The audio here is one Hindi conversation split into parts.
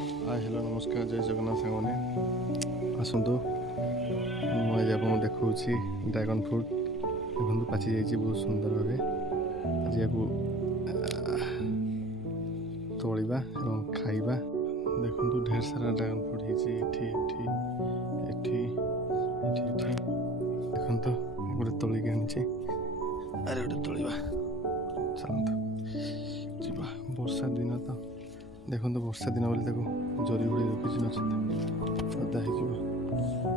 हेलो नमस्कार जय जगन्नाथ सांगने आसतु मुझे आपको देखा ड्रैगन फ्रूट देखो पाची जाइए बहुत सुंदर भाव आज या तोड़ा और खाइबा देखो ढेर सारा ड्रैगन फ्रूट देखो गोटे तोलिक आनी अरे गोटे तोड़ा चलते जीवा वर्षा दिन तो देखो वर्षा दिन बोली देखो जरी उड़ी रखी नचते अदा हो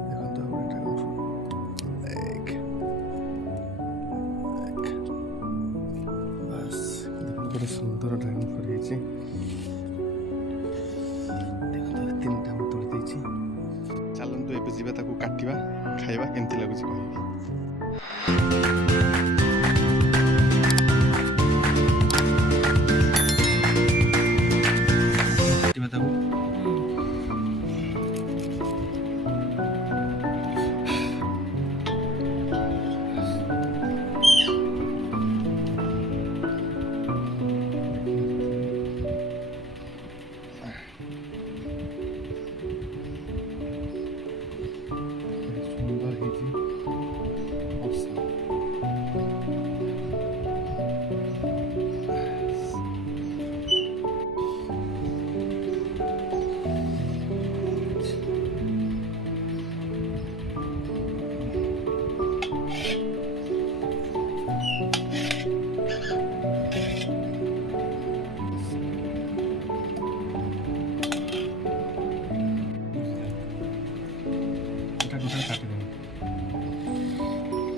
देखो ड्रैगन फ्रूट बस देखो गोटे सुंदर ड्रैगन फ्रूट देखो तीन टा मैं तोड़ देती चलतु ए जावा काटिवा खाइबा केमती लगुच कह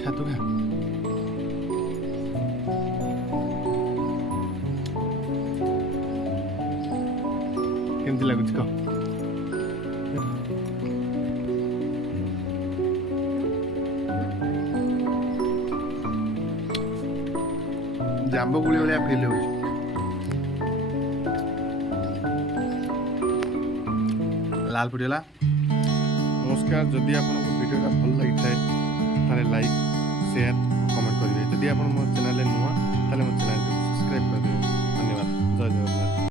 खातु खा केमती लगुच कह जांबू गुड़ी भाया फिल हो लाल पड़गला। नमस्कार जदि आपको वीडियोटा भल लगी थाए लाइक शेयर कमेंट करेंगे जदि आप मो चैनल नुआ मो चैनल